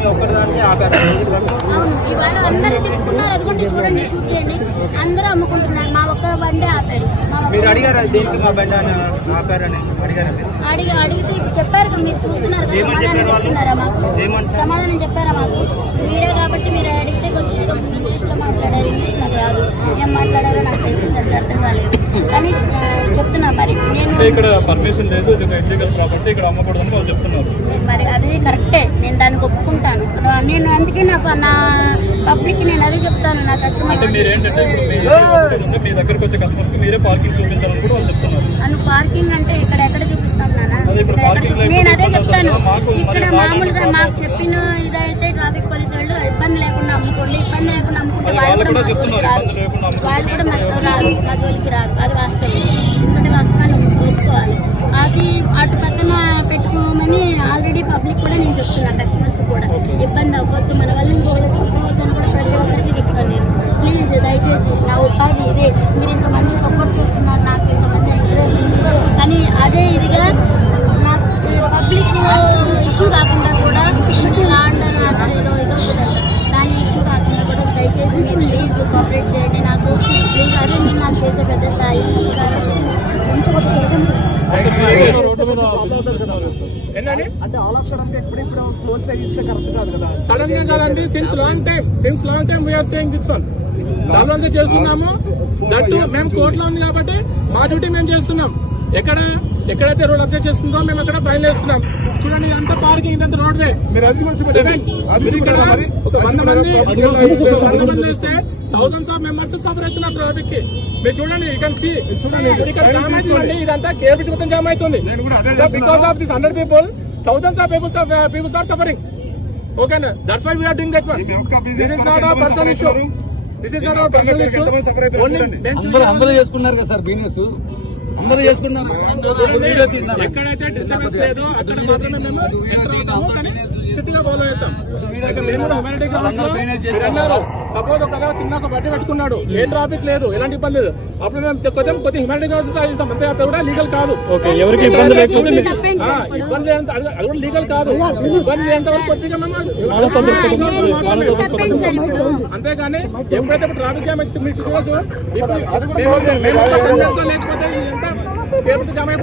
మీ ఒక్కరిదాన్ని ఆపారు. అవును, ఇవాళ అందరూ తిప్పుకున్నారు. అదిగోండి చూడండి, షూట్ చేయండి, అందరూ అమ్ముకుంటున్నారు. మా ఒక్క బండి ఆపారు. మీరు అడిగారా దేనికి మా బండి ఆపారని అడిగారా? అడిగితే ఇప్పుడు చెప్పారు, మీరు చూస్తున్నారు కదా, సమాధానం చెప్తున్నారా మాకు? సమాధానం చెప్పారా మాకు? మీడియా కాబట్టి మీరు అడిగితే వచ్చి ఇంగ్లీష్లో మాట్లాడారు. ఇంగ్లీష్ నాకు రాదు, ఏం మాట్లాడారో నాకు తెలియదు, సరిగ్గా అర్థం కాలేదు. కానీ చెప్తున్నా మరి నేను ఇక్కడ పర్మిషన్ లేదు, ఇది ఇల్లీగల్ ప్రాపర్టీ, ఇక్కడ అమ్మకూడదని వాళ్ళు చెప్తున్నారు. మరి అది కరెక్టే, నేను దానికి ఒప్పుకుంటాను. నేను అందుకే నా పబ్లిక్ నేను అదే చెప్తాను, నా కస్టమర్స్. మీరు ఏంటంటే మీ దగ్గరకు వచ్చే కస్టమర్స్ మీరే పార్కింగ్ చూపించాలని కూడా వాళ్ళు చెప్తున్నారు. అను పార్కింగ్ అంటే ఇక్కడ ఎక్కడ చూపిస్తాం నాన్న? నేను అదే చెప్తాను. ఇక్కడ మామూలుగా మాకు చెప్పిన ఇదైతే ట్రాఫిక్ పోలీసు వాళ్ళు ఇబ్బంది లేకుండా అమ్ముకోండి, ఇబ్బంది లేకుండా అమ్ముకుంటే వాళ్ళు కూడా మా జోలికి రాదు, వాళ్ళు కూడా మా జోలికి రాదు. అది వాస్తవం, ఎందుకంటే వాస్తవాన్ని ఒప్పుకోవాలి. అది అటు పక్కన పెట్టుకోమని ఆల్రెడీ పబ్లిక్ కూడా నేను చెప్తున్నా, కస్టమర్స్ కూడా ఇబ్బంది అవ్వద్దు, మన వల్ల ఇంకోటి సఫర్ అవ్వద్దని కూడా ప్రతి ఒక్కరికి చెప్తాను నేను. ప్లీజ్ దయచేసి నా ఉపాధి ఇదే, మీరు ఇంతమంది సపోర్ట్ చేస్తున్నారు, నాకు ఇంతమంది ఎంకరేజ్ ఉంది. కానీ అదే ఇదిగా నాకు పబ్లిక్ ఇష్యూ కాకుండా కూడా ఆర్డర్ ఏదో దాని ఇష్యూ కాకుండా కూడా దయచేసి మీరు ప్లీజ్ కోఆపరేట్ చేయండి నాకు, ప్లీజ్. అదే మీరు నాకు చేసే పెద్ద స్థాయి కొంచెం ఒకటి చేయడం సడన్ గా కాదండి, since long time we are saying this one. చాలా రోజులు చేస్తున్నాము, దట్టు మేము కోర్టులో ఉంది కాబట్టి మా డ్యూటీ మేము చేస్తున్నాం. ఎక్కడైతే రోడ్ అబ్జెక్ట్ చేస్తుందో మేము అక్కడ ఫైన్ వేస్తున్నాం. చూడండి, అంత పార్కింగ్, ఇదంతా రోడ్ వే. ఒక 100 మంది వేస్తే థౌసండ్స్ ఆఫ్ మెంబర్స్ సఫర్ అవుతున్నారు ట్రాఫిక్ కి. మీరు చూడండి, యూ కెన్ సీ ఇక్కడ జామ్ అవుతుంది, ఇదంతా కేబిట్ మొత్తం జామ్ అవుతుంది. Because of this 100 people, thousands of people are suffering. Okay, that's why we are doing that one. This is not our personal issue. అందరూ చేసుకున్నారు కదా సార్, బిజినెస్ అందరూ చేసుకున్నారు. ఎక్కడైతే డిస్టర్బెన్స్ లేదో అక్కడ మాత్రమే మేము ఎంటర్ అవుతాము, కానీ స్ట్రిక్ట్ గా ఫాలో అవుతాం. సపోజ్ ఒక చిన్న బట్టి పెట్టుకున్నాడు, ఏం ట్రాఫిక్ లేదు, ఎలాంటి ఇబ్బంది లేదు, అప్పుడు మేము కొద్ది హ్యూమానిటీ గ్రౌండ్స్ చేస్తాం. అంతే, అది కూడా లీగల్ కాదు. ఎవరికి ఇబ్బంది లేకపోతే ఇబ్బంది అది కూడా లీగల్ కాదు. ఇబ్బంది ఎంతవరకు కొద్దిగా మేము అంతేగాని ఎప్పుడైతే ట్రాఫిక్ జామ్ వచ్చి మీకు చూడొచ్చు, లేకపోతే ఎంత కేబుల్ జామ్ అయిపోతుంది.